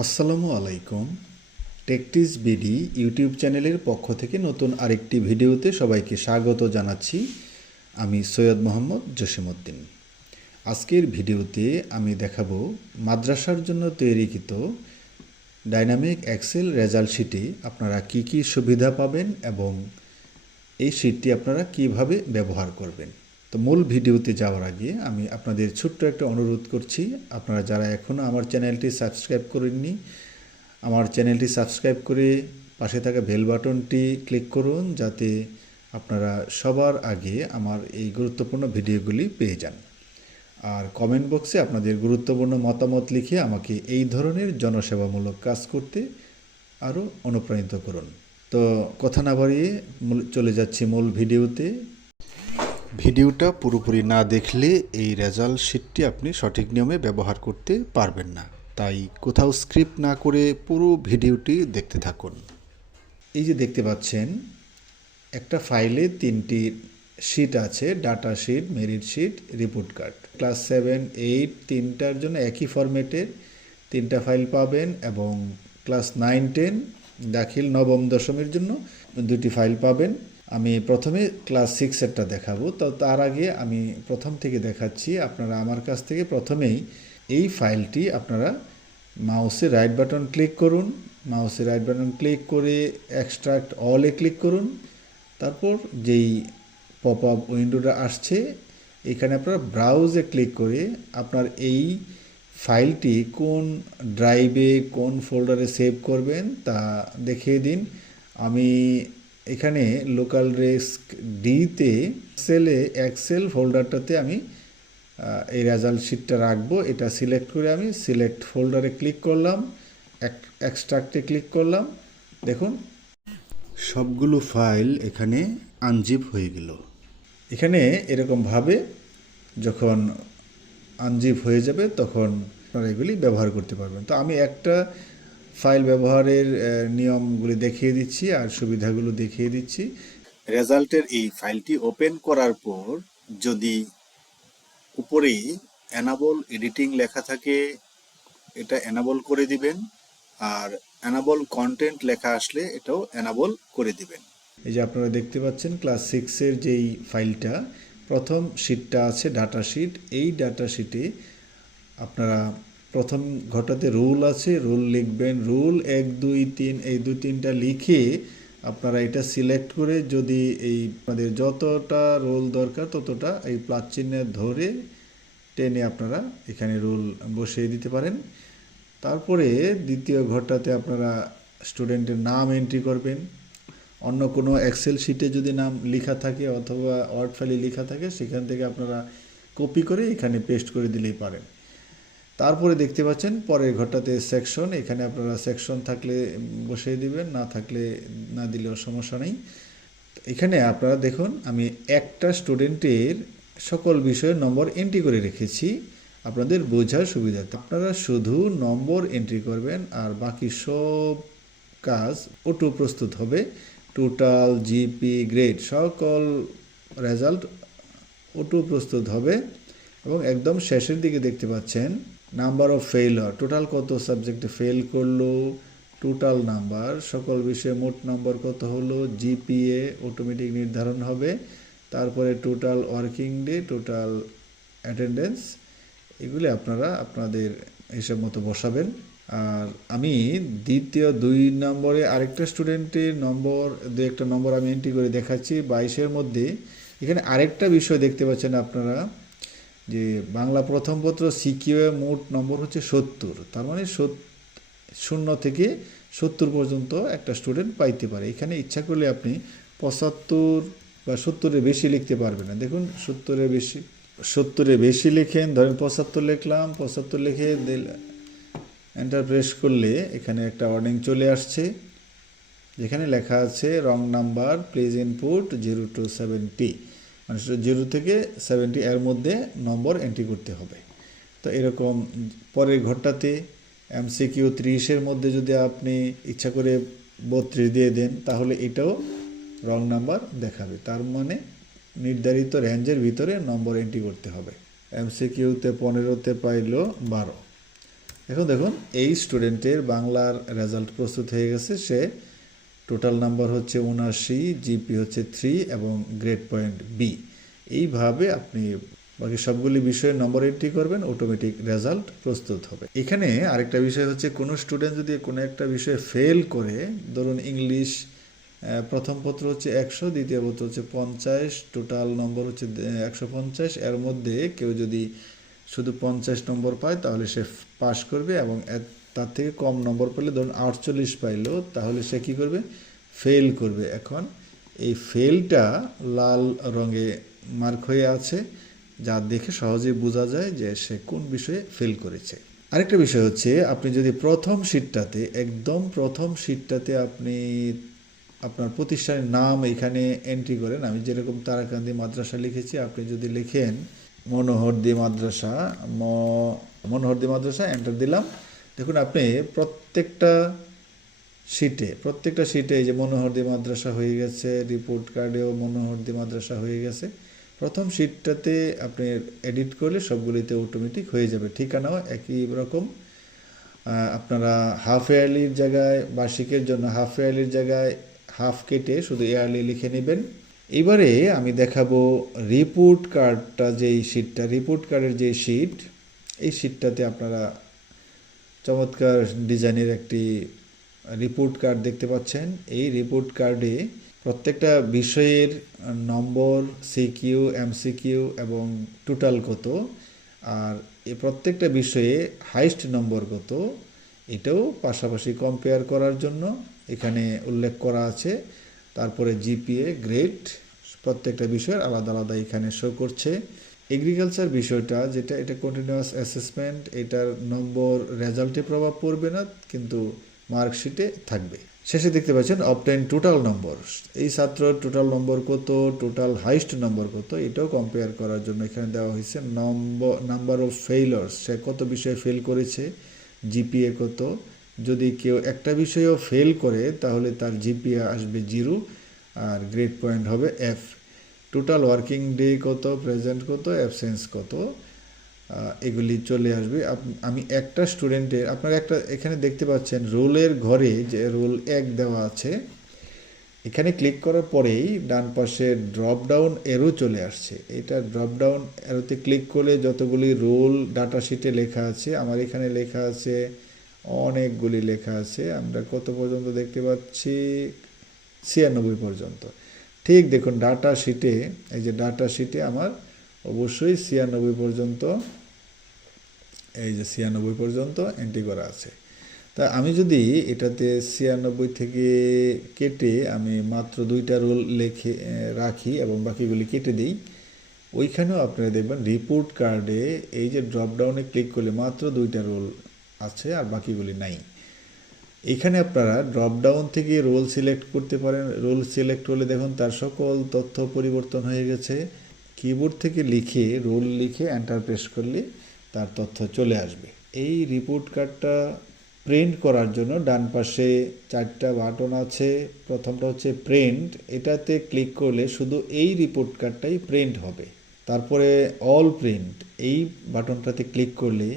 আসসালামু আলাইকুম। টেকটিস BD YouTube চ্যানেলের পক্ষ থেকে নতুন আরেকটি ভিডিওতে সবাইকে স্বাগত জানাচ্ছি। আমি সৈয়দ মোহাম্মদ জসিমউদ্দিন। আজকের ভিডিওতে আমি দেখাবো মাদ্রাসার জন্য তৈরিকৃত ডাইনামিক এক্সেল রেজাল্ট শিটে আপনারা কি কি সুবিধা পাবেন এবং এই শিটটি আপনারা কিভাবে ব্যবহার করবেন। তো মূল ভিডিওতে যাওয়ার আগে আমি আপনাদের ছোট্ট একটা অনুরোধ করছি, আপনারা যারা এখনও আমার চ্যানেলটি সাবস্ক্রাইব করেননি, আমার চ্যানেলটি সাবস্ক্রাইব করে পাশে থাকা বেল বাটনটি ক্লিক করুন, যাতে আপনারা সবার আগে আমার এই গুরুত্বপূর্ণ ভিডিওগুলি পেয়ে যান। আর কমেন্ট বক্সে আপনাদের গুরুত্বপূর্ণ মতামত লিখে আমাকে এই ধরনের জনসেবামূলক কাজ করতে আরও অনুপ্রাণিত করুন। তো কথা না বাড়িয়ে চলে যাচ্ছি মূল ভিডিওতে। ভিডিওটা পুরোপুরি না দেখলে এই রেজাল্ট শিটটি আপনি সঠিক নিয়মে ব্যবহার করতে পারবেন না, তাই কোথাও স্ক্রিপ্ট না করে পুরো ভিডিওটি দেখতে থাকুন। এই যে দেখতে পাচ্ছেন, একটা ফাইলে 3টি শিট আছে: data sheet, merit sheet, report card. Class 7, 8 তিনটার জন্য একই ফরম্যাটের 3টা ফাইল পাবেন এবং ক্লাস 9, 10 দাখিল নবম দশমের জন্য 2টি ফাইল পাবেন। আমি প্রথমে ক্লাস 6এরটা দেখাবো, তো তার আগে আমি প্রথম থেকে দেখাচ্ছি। আপনারা আমার কাছ থেকে প্রথমেই এই ফাইলটি আপনারা মাউসে রাইট বাটন ক্লিক করুন, মাউসে রাইট বাটন ক্লিক করে এক্সট্রাক্ট অলে ক্লিক করুন। তারপর যেই পপ আপ উইন্ডোটা আসছে, এখানে আপনারা ব্রাউজে ক্লিক করে আপনার এই ফাইলটি কোন ড্রাইভে, কোন ফোল্ডারে সেভ করবেন তা দেখিয়ে দিন। আমি এখানে লোকাল ডিস্ক ডিতে এক্সেল ফোল্ডারটাতে আমি এই রেজাল্ট শিটটা রাখবো। এটা সিলেক্ট করে আমি সিলেক্ট ফোল্ডারে ক্লিক করলাম, এক্সট্রাক্টে ক্লিক করলাম। দেখুন সবগুলো ফাইল এখানে আনজিপ হয়ে গেল। এখানে এরকমভাবে যখন আনজিপ হয়ে যাবে তখন আপনারা এগুলি ব্যবহার করতে পারবেন। তো আমি একটা ফাইল ব্যবহারের নিয়মগুলি দেখিয়ে দিচ্ছি আর সুবিধাগুলো দেখিয়ে দিচ্ছি। রেজাল্টের এই ফাইলটি ওপেন করার পর যদি উপরেই এনাবল এডিটিং লেখা থাকে, এটা এনাবল করে দিবেন, আর এনাবল কন্টেন্ট লেখা আসলে এটাও এনাবল করে দিবেন। এই যে আপনারা দেখতে পাচ্ছেন ক্লাস 6-এর যেই ফাইলটা, প্রথম শিটটা আছে ডাটা শিট। এই ডাটা শিটে আপনারা প্রথম ঘটাতে রুল আছে, রুল লিখবেন। রুল 1, 2, 3 এই 2-3টা লিখে আপনারা এটা সিলেক্ট করে যদি এই আপনাদের যতটা রোল দরকার ততটা এই প্লাস চিহ্নে ধরে টেনে আপনারা এখানে রুল বসিয়ে দিতে পারেন। তারপরে দ্বিতীয় ঘরটাতে আপনারা স্টুডেন্টের নাম এন্ট্রি করবেন। অন্য কোনো এক্সেল শিটে যদি নাম লেখা থাকে অথবা ওয়ার্ড ফাইলে লেখা থাকে, সেখান থেকে আপনারা কপি করে এখানে পেস্ট করে দিলেই পারেন। তারপরে দেখতে পাচ্ছেন পরের ঘরটাতে সেকশন, এখানে আপনারা সেকশন থাকলে বসিয়ে দিবেন, না থাকলে না দিলেও সমস্যা নেই। এখানে আপনারা দেখুন আমি একটা স্টুডেন্টের সকল বিষয়ে নম্বর এন্ট্রি করে রেখেছি আপনাদের বোঝার সুবিধার্থে। আপনারা শুধু নম্বর এন্ট্রি করবেন আর বাকি সব কাজ অটো প্রস্তুত হবে। টোটাল, জিপি, গ্রেড সকল রেজাল্ট অটো প্রস্তুত হবে। এবং একদম শেষের দিকে দেখতে পাচ্ছেন নাম্বার অফ ফেইলার, টোটাল কত সাবজেক্টে ফেল করলো, টোটাল নাম্বার, সকল বিষয়ে মোট নম্বর কত হলো, জিপিএ অটোমেটিক নির্ধারণ হবে। তারপরে total working day, total attendance, এগুলি আপনারা আপনাদের হিসাব মতো বসাবেন। আর আমি দ্বিতীয় 2 নম্বরে আরেকটা স্টুডেন্টের নম্বর, একটা নম্বর আমি এন্ট্রি করে দেখাচ্ছি 22-এর মধ্যে। এখানে আরেকটা বিষয় দেখতে পাচ্ছেন আপনারা যে বাংলা প্রথম পত্র সিকিউ মোট নম্বর হচ্ছে 70। তার মানে 0 থেকে 70 পর্যন্ত একটা স্টুডেন্ট পাইতে পারে। এখানে ইচ্ছা করলে আপনি 75 বা 70-এর বেশি লিখতে পারবেন না। দেখুন 70-এর বেশি লিখেন, ধরেন 75 লিখলাম, 75 লিখে এন্টার প্রেস করলে এখানে একটা ওয়ার্নিং চলে আসছে, যেখানে লেখা আছে wrong number, please input 0 to 70, মানে 0 থেকে 70 এর মধ্যে নম্বর এন্ট্রি করতে হবে। তো এরকম পরের ঘরটাতে এমসিকিউ 30-এর মধ্যে যদি আপনি ইচ্ছা করে 32 দিয়ে দেন, তাহলে এটাও রং নাম্বার দেখাবে। তার মানে নির্ধারিত রেঞ্জের ভিতরে নম্বর এন্ট্রি করতে হবে। এমসিকিউতে 15-তে পাইল 12। এখন দেখুন এই স্টুডেন্টের বাংলার রেজাল্ট প্রস্তুত হয়ে গেছে। সে টোটাল নাম্বার হচ্ছে 79, জিপি হচ্ছে 3 এবং গ্রেড পয়েন্ট বি। এইভাবে আপনি বাকি সবগুলি বিষয়ে নম্বর এন্ট্রি করবেন, অটোমেটিক রেজাল্ট প্রস্তুত হবে। এখানে আরেকটা বিষয় হচ্ছে কোনো স্টুডেন্ট যদি কোনো একটা বিষয়ে ফেল করে, ধরুন ইংলিশ প্রথম পত্র হচ্ছে 100, দ্বিতীয় পত্র হচ্ছে 50, টোটাল নম্বর হচ্ছে 150, এর মধ্যে কেউ যদি শুধু 50 নম্বর পায় তাহলে সে পাস করবে, এবং তার থেকে কম নম্বর পেলে ধরুন 48 পাইলো, তাহলে সে কী করবে? ফেল করবে। এখন এই ফেলটা লাল রঙে মার্ক হয়ে আছে, যা দেখে সহজেই বোঝা যায় যে সে কোন বিষয়ে ফেল করেছে। আরেকটা বিষয় হচ্ছে, আপনি যদি প্রথম শিটটাতে, একদম প্রথম শিটটাতে আপনি আপনার প্রতিষ্ঠানের নাম এখানে এন্ট্রি করেন, আমি যেরকম তারাকান্দি মাদ্রাসা লিখেছি, আপনি যদি লিখেন মনোহরদী মাদ্রাসা, মনোহরদী মাদ্রাসা, এন্টার দিলাম। দেখুন আপনি প্রত্যেকটা শিটে এই যে মনোহরদী মাদ্রাসা হয়ে গেছে, রিপোর্ট কার্ডেও মনোহরদী মাদ্রাসা হয়ে গেছে। প্রথম শিটটাতে আপনি এডিট করলে সবগুলিতে অটোমেটিক হয়ে যাবে। ঠিকানাও একই রকম। আপনারা হাফ ইয়ারলির জায়গায়, বার্ষিকের জন্য হাফ ইয়ারলির জায়গায় হাফ কেটে শুধু ইয়ারলি লিখে নেবেন। এবারে আমি দেখাবো রিপোর্ট কার্ডটা, যেই শিটটা, রিপোর্ট কার্ডের যে শিট, এই শিটটাতে আপনারা চমৎকার ডিজাইনের একটি রিপোর্ট কার্ড দেখতে পাচ্ছেন। এই রিপোর্ট কার্ডে প্রত্যেকটা বিষয়ের নম্বর, সিকিউ, এমসিকিউ এবং টোটাল কত, আর এই প্রত্যেকটা বিষয়ে হাইস্ট নম্বর কত, এটাও পাশাপাশি কম্পেয়ার করার জন্য এখানে উল্লেখ করা আছে। তারপরে জিপিএ, গ্রেড, প্রত্যেকটা বিষয়ের আলাদা আলাদা এখানে শো করছে। এগ্রিকালচার বিষয়টা যেটা, এটা কন্টিনিউয়াস অ্যাসেসমেন্ট, এটার নম্বর রেজাল্টে প্রভাব পড়বে না, কিন্তু মার্কশিটে থাকবে। শেষে দেখতে পাচ্ছেন অবটেইন টোটাল নম্বর, এই ছাত্রর টোটাল নম্বর কত, টোটাল হাইস্ট নম্বর কত, এটাও কম্পেয়ার করার জন্য এখানে দেওয়া হয়েছে। নাম্বার অফ ফেইলার্স, সে কত বিষয়ে ফেল করেছে, জিপিএ কত, যদি কেউ একটা বিষয়েও ফেল করে তাহলে তার জিপিএ আসবে 0 আর গ্রেড পয়েন্ট হবে এফ। টোটাল ওয়ার্কিং ডে কত, প্রেজেন্ট কত, অ্যাবসেন্স কত, এগুলি চলে আসবে। আমি একটা স্টুডেন্টের, আপনারা একটা এখানে দেখতে পাচ্ছেন রোলের ঘরে যে রোল 1 দেওয়া আছে, এখানে ক্লিক করার পরেই ডান পাশে ড্রপ ডাউন এরো চলে আসছে। এটা ড্রপ ডাউন এরোতে ক্লিক করলে যতগুলি রোল ডাটা শিটে লেখা আছে, আমার এখানে লেখা আছে অনেকগুলি লেখা আছে, আমরা কত পর্যন্ত দেখতে পাচ্ছি, 96 পর্যন্ত। ঠিক দেখুন ডাটা শিটে, এই যে ডাটা শিটে আমার অবশ্যই 96 পর্যন্ত, এই যে 96 পর্যন্ত এন্ট্রি করা আছে। তা আমি যদি এটাতে 96 থেকে কেটে আমি মাত্র 2টা রোল লিখে রাখি এবং বাকিগুলি কেটে দিই, ওইখানেও আপনারা দেখবেন রিপোর্ট কার্ডে এই যে ড্রপ ডাউনে ক্লিক করলে মাত্র 2টা রোল আছে আর বাকিগুলি নাই। এখানে আপনারা ড্রপ ডাউন থেকে রোল সিলেক্ট করতে পারেন। রোল সিলেক্ট করলে দেখুন তার সকল তথ্য পরিবর্তন হয়ে গেছে। কিবোর্ড থেকে লিখে, রোল লিখে এন্টার প্রেস করলে তার তথ্য চলে আসবে। এই রিপোর্ট কার্ডটা প্রিন্ট করার জন্য ডান পাশে 4টা বাটন আছে। প্রথমটা হচ্ছে প্রিন্ট, এটাতে ক্লিক করলে শুধু এই রিপোর্ট কার্ডটাই প্রিন্ট হবে। তারপরে অল প্রিন্ট, এই বাটনটাতে ক্লিক করলে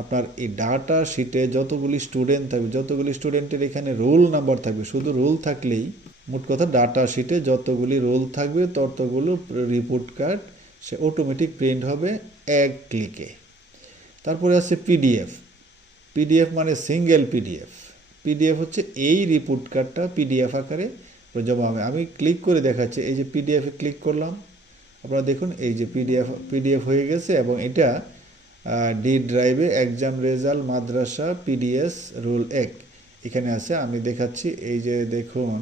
আপনার এই ডাটা শিটে যতগুলি স্টুডেন্ট থাকবে, যতগুলি স্টুডেন্টের এখানে রোল নাম্বার থাকবে, শুধু রোল থাকলেই, মোট কথা ডাটা শিটে যতগুলি রোল থাকবে ততগুলো রিপোর্ট কার্ড সে অটোমেটিক প্রিন্ট হবে এক ক্লিকে। তারপরে আছে পিডিএফ। পিডিএফ মানে সিঙ্গেল পিডিএফ। পিডিএফ হচ্ছে এই রিপোর্ট কার্ডটা পিডিএফ আকারে জমা হবে। আমি ক্লিক করে দেখাচ্ছি, এই যে পিডিএফে ক্লিক করলাম, আপনারা দেখুন এই যে পিডিএফ হয়ে গেছে, এবং এটা ডি ড্রাইভে এক্সাম রেজাল্ট মাদ্রাসা পিডিএস রোল 1 এখানে আছে। আমি দেখাচ্ছি, এই যে দেখুন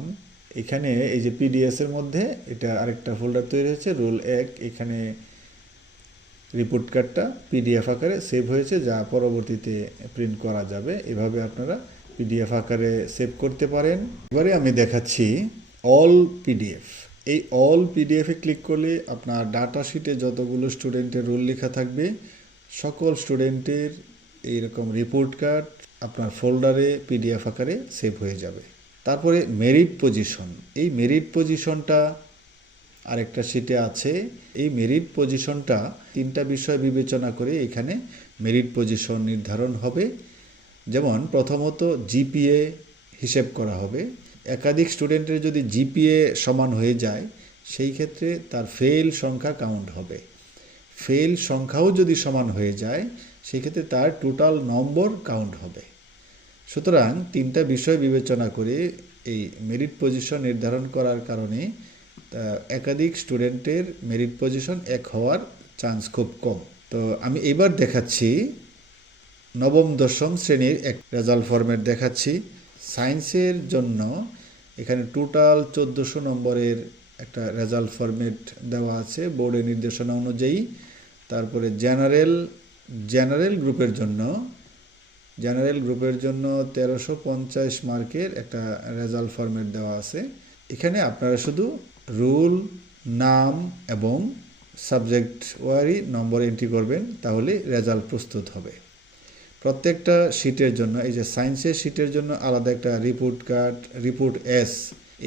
এখানে এই যে পিডিএসের মধ্যে এটা আরেকটা ফোল্ডার তৈরি হয়েছে রোল 1, এখানে রিপোর্ট কার্ডটা পিডিএফ আকারে সেভ হয়েছে, যা পরবর্তীতে প্রিন্ট করা যাবে। এভাবে আপনারা পিডিএফ আকারে সেভ করতে পারেন। এবারে আমি দেখাচ্ছি অল পিডিএফ। এই অল পিডিএফে ক্লিক করলে আপনার ডাটা শিটে যতগুলো স্টুডেন্টের রোল লেখা থাকবে সকল স্টুডেন্টের এইরকম রিপোর্ট কার্ড আপনার ফোল্ডারে পিডিএফ আকারে সেভ হয়ে যাবে। তারপরে মেরিট পজিশন, এই মেরিট পজিশনটা আরেকটা শিটে আছে। এই মেরিট পজিশনটা 3টা বিষয় বিবেচনা করে এখানে মেরিট পজিশন নির্ধারণ হবে। যেমন প্রথমত জিপিএ হিসেব করা হবে। একাধিক স্টুডেন্টের যদি জিপিএ সমান হয়ে যায় সেই ক্ষেত্রে তার ফেল সংখ্যা কাউন্ট হবে। ফেল সংখ্যাও যদি সমান হয়ে যায় সেই ক্ষেত্রে তার টোটাল নম্বর কাউন্ট হবে। সুতরাং তিনটা বিষয় বিবেচনা করে এই মেরিট পজিশন নির্ধারণ করার কারণে একাধিক স্টুডেন্টের মেরিট পজিশন এক হওয়ার চান্স খুব কম। তো আমি এবার দেখাচ্ছি নবম দশম শ্রেণীর এক রেজাল্ট ফরম্যাট দেখাচ্ছি। সায়েন্সের জন্য এখানে টোটাল 1400 নম্বরের একটা রেজাল্ট ফরম্যাট দেওয়া আছে বোর্ডের নির্দেশনা অনুযায়ী। তারপরে জেনারেল গ্রুপের জন্য 1350 মার্কের একটা রেজাল্ট ফরম্যাট দেওয়া আছে। এখানে আপনারা শুধু রুল, নাম এবং সাবজেক্ট ওয়ারি নম্বর এন্ট্রি করবেন, তাহলে রেজাল্ট প্রস্তুত হবে। প্রত্যেকটা শিটের জন্য, এই যে সায়েন্সের শিটের জন্য আলাদা একটা রিপোর্ট এস।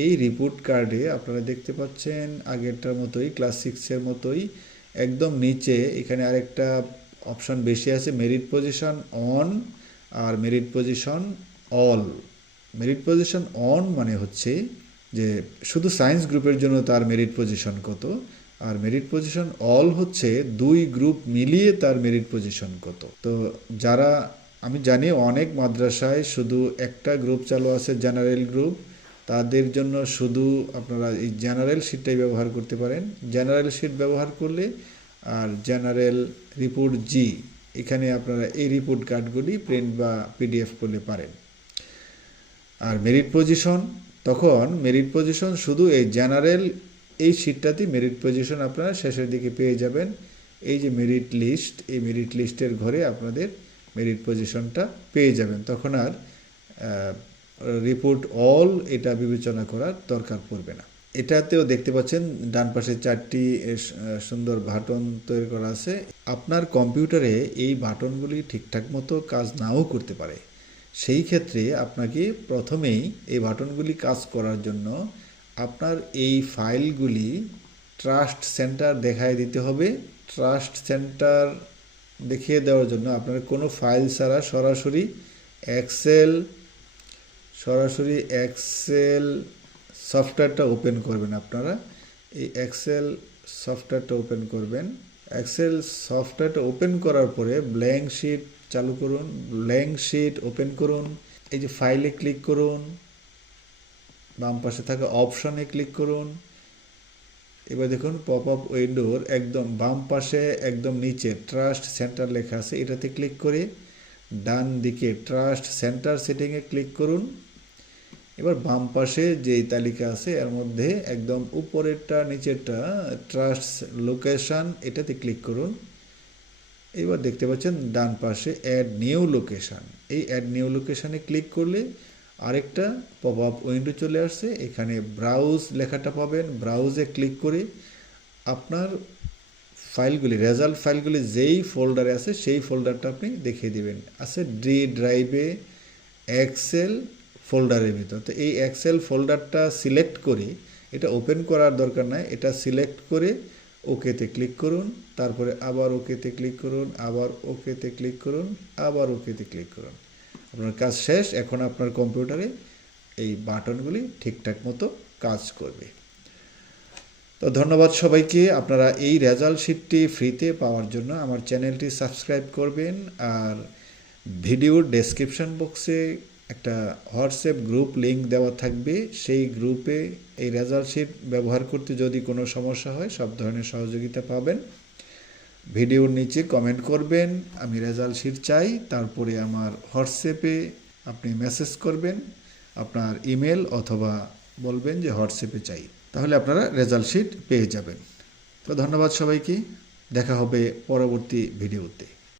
এই রিপোর্ট কার্ডে আপনারা দেখতে পাচ্ছেন আগেরটার মতোই, ক্লাস 6-এর মতোই একদম নিচে এখানে আরেকটা অপশন বেশি আছে, মেরিট পজিশন অন আর merit position all. Merit position on মানে হচ্ছে যে শুধু সায়েন্স গ্রুপের জন্য তার মেরিট পজিশন কত, আর মেরিট পজিশন অল হচ্ছে 2 গ্রুপ মিলিয়ে তার মেরিট পজিশন কত। তো যারা, আমি জানি অনেক মাদ্রাসায় শুধু একটা গ্রুপ চালু আছে জেনারেল গ্রুপ, তাদের জন্য শুধু আপনারা এই জেনারেল শিটটাই ব্যবহার করতে পারেন। জেনারেল শিট ব্যবহার করলে আর জেনারেল রিপোর্ট জি, এখানে আপনারা এই রিপোর্ট কার্ডগুলি প্রিন্ট বা পিডিএফ করলে পারেন। আর মেরিট পজিশন, তখন মেরিট পজিশন শুধু এই জেনারেল এই শিটটাতেই মেরিট পজিশন আপনারা শেষের দিকে পেয়ে যাবেন। এই যে মেরিট লিস্ট, এই মেরিট লিস্টের ঘরে আপনাদের মেরিট পজিশনটা পেয়ে যাবেন। তখন আর রিপোর্ট অল এটা বিবেচনা করার দরকার পড়বে না। এটাতেও দেখতে পাচ্ছেন ডান পাশে 4টি সুন্দর বাটন তৈরি করা আছে। আপনার কম্পিউটারে এই বাটনগুলি ঠিকঠাক মতো কাজ নাও করতে পারে। সেই ক্ষেত্রে আপনাকে প্রথমেই এই বাটনগুলি কাজ করার জন্য আপনার এই ফাইলগুলি ট্রাস্ট সেন্টার দেখায় দিতে হবে। ট্রাস্ট সেন্টার দেখিয়ে দেওয়ার জন্য আপনার কোনো ফাইল ছাড়া সরাসরি এক্সেল সফটওয়্যারটা ওপেন করবেন। আপনারা এই এক্সেল সফটওয়্যারটা ওপেন করবেন। এক্সেল সফটওয়্যারটা ওপেন করার পরে ব্ল্যাঙ্ক শিট চালু করুন, ব্ল্যাঙ্ক শিট ওপেন করুন। এই যে ফাইলে ক্লিক করুন, বাম পাশে থাকা অপশনে ক্লিক করুন। এবার দেখুন পপ আপ উইন্ডোর একদম বাম পাশে একদম নিচে ট্রাস্ট সেন্টার লেখা আছে, এটাতে ক্লিক করে ডান দিকে ট্রাস্ট সেন্টার সেটিংয়ে ক্লিক করুন। এবার বাম পাশে যেই তালিকা আছে এর মধ্যে একদম উপরেরটা নিচেরটা ট্রাস্ট লোকেশন, এটাতে ক্লিক করুন। এবার দেখতে পাচ্ছেন ডান পাশে অ্যাড নিউ লোকেশন, এই অ্যাড নিউ লোকেশনে ক্লিক করলে আরেকটা পপ আপ উইন্ডো চলে আসছে। এখানে ব্রাউজ লেখাটা পাবেন, ব্রাউজে ক্লিক করে আপনার ফাইলগুলি, রেজাল্ট ফাইলগুলি যেই ফোল্ডারে আছে সেই ফোল্ডারটা আপনি দেখিয়ে দেবেন। আছে ডি ড্রাইভে এক্সেল ফোল্ডারের ভিতর। তো এই এক্সেল ফোল্ডারটা সিলেক্ট করে, এটা ওপেন করার দরকার নাই, এটা সিলেক্ট করে ওকেতে ক্লিক করুন, তারপরে আবার ওকেতে ক্লিক করুন, আবার ওকেতে ক্লিক করুন, আবার ওকেতে ক্লিক করুন। আপনার কাজ শেষ। এখন আপনার কম্পিউটারে এই বাটনগুলি ঠিকঠাক মতো কাজ করবে। তো ধন্যবাদ সবাইকে। আপনারা এই রেজাল্ট শিটটি ফ্রিতে পাওয়ার জন্য আমার চ্যানেলটি সাবস্ক্রাইব করবেন। আর ভিডিওর ডেসক্রিপশন বক্সে একটা হোয়াটসঅ্যাপ গ্রুপ লিঙ্ক দেওয়া থাকবে, সেই গ্রুপে এই রেজাল্ট শিট ব্যবহার করতে যদি কোনো সমস্যা হয় সব ধরনের সহযোগিতা পাবেন। ভিডিওর নিচে কমেন্ট করবেন আমি রেজাল্ট শিট চাই, তারপরে আমার হোয়াটসঅ্যাপে আপনি মেসেজ করবেন আপনার ইমেল অথবা বলবেন যে হোয়াটসঅ্যাপে চাই, তাহলে আপনারা রেজাল্ট শিট পেয়ে যাবেন। তো ধন্যবাদ সবাইকে, দেখা হবে পরবর্তী ভিডিওতে।